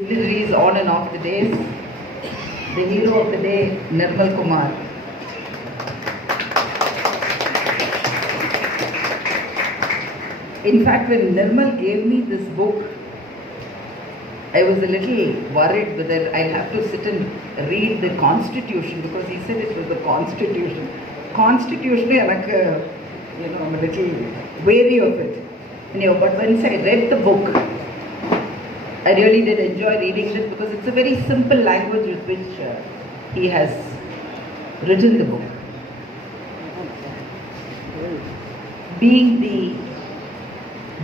Deliveries on and off the days. The hero of the day, Nirmal Kumar. In fact, when Nirmal gave me this book, I was a little worried whether I'll have to sit and read the Constitution, because he said it was the Constitution. Constitution, I'm a little wary of it. But once I read the book, I really did enjoy reading it, because it's a very simple language with which he has written the book. Being the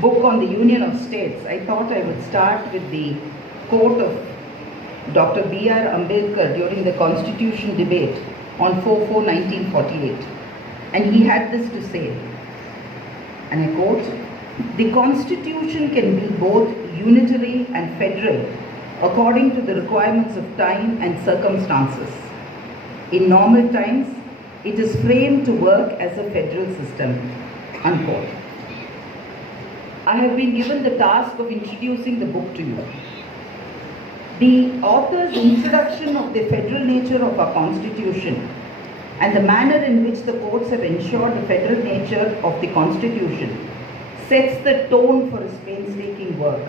book on the Union of States, I thought I would start with the quote of Dr. B.R. Ambedkar during the Constitution debate on 4/4/1948. And he had this to say, and I quote, "The Constitution can be both unitary and federal according to the requirements of time and circumstances. In normal times, it is framed to work as a federal system." Unquote. I have been given the task of introducing the book to you. The author's introduction of the federal nature of our Constitution and the manner in which the courts have ensured the federal nature of the Constitution sets the tone for his painstaking work.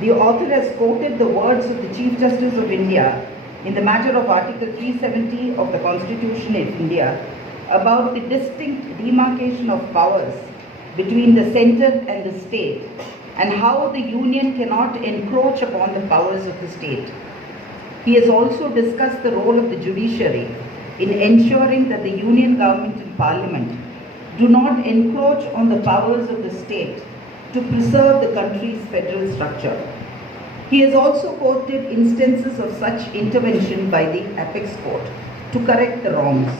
The author has quoted the words of the Chief Justice of India in the matter of Article 370 of the Constitution of India about the distinct demarcation of powers between the centre and the state, and how the union cannot encroach upon the powers of the state. He has also discussed the role of the judiciary in ensuring that the union government and parliament do not encroach on the powers of the state to preserve the country's federal structure. He has also quoted instances of such intervention by the apex court to correct the wrongs.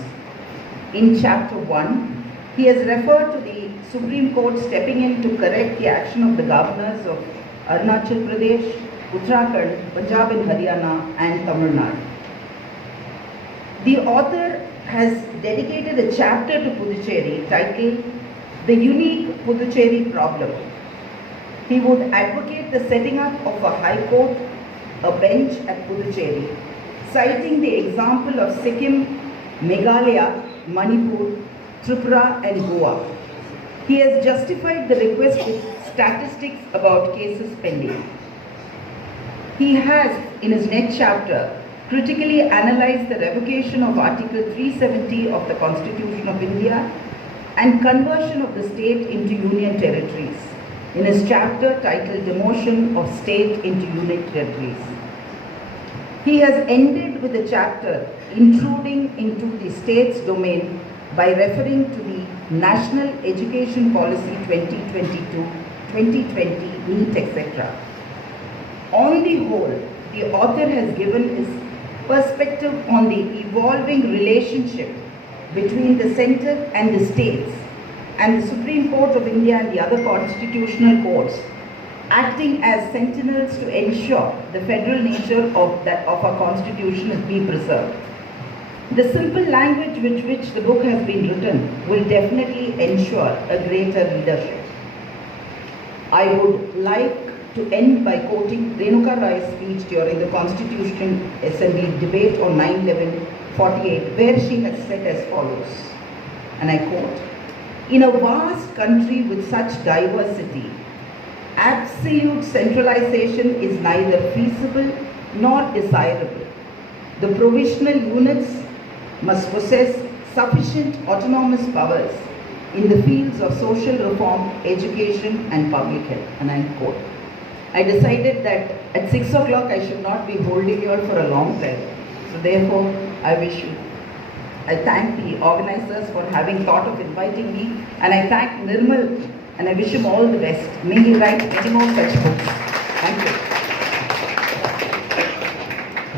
In chapter 1, he has referred to the Supreme Court stepping in to correct the action of the governors of Arunachal Pradesh, Uttarakhand, Punjab and Haryana, and Tamil Nadu. The author has dedicated a chapter to Puducherry titled "The Unique Puducherry Problem." He would advocate the setting up of a high court, a bench at Puducherry, citing the example of Sikkim, Meghalaya, Manipur, Tripura and Goa. He has justified the request with statistics about cases pending. He has, in his next chapter, critically analyzed the revocation of Article 370 of the Constitution of India and conversion of the state into union territories, in his chapter titled "Demotion of State into Union Territories." He has ended with a chapter intruding into the state's domain by referring to the National Education Policy 2022, 2020, NEET, etc. On the whole, the author has given his perspective on the evolving relationship between the centre and the states, and the Supreme Court of India and the other constitutional courts acting as sentinels to ensure the federal nature of our Constitution is be preserved. The simple language with which the book has been written will definitely ensure a greater readership. I would like to end by quoting Renuka Roy's speech during the Constitutional Assembly debate on 9/11/48, where she has said as follows, and I quote, "In a vast country with such diversity, absolute centralization is neither feasible nor desirable. The provisional units must possess sufficient autonomous powers in the fields of social reform, education and public health." And I quote. I decided that at 6 o'clock I should not be holding you all for a long time. So therefore, I thank the organizers for having thought of inviting me, and I thank Nirmal and I wish him all the best. May he write many more such books. Thank you.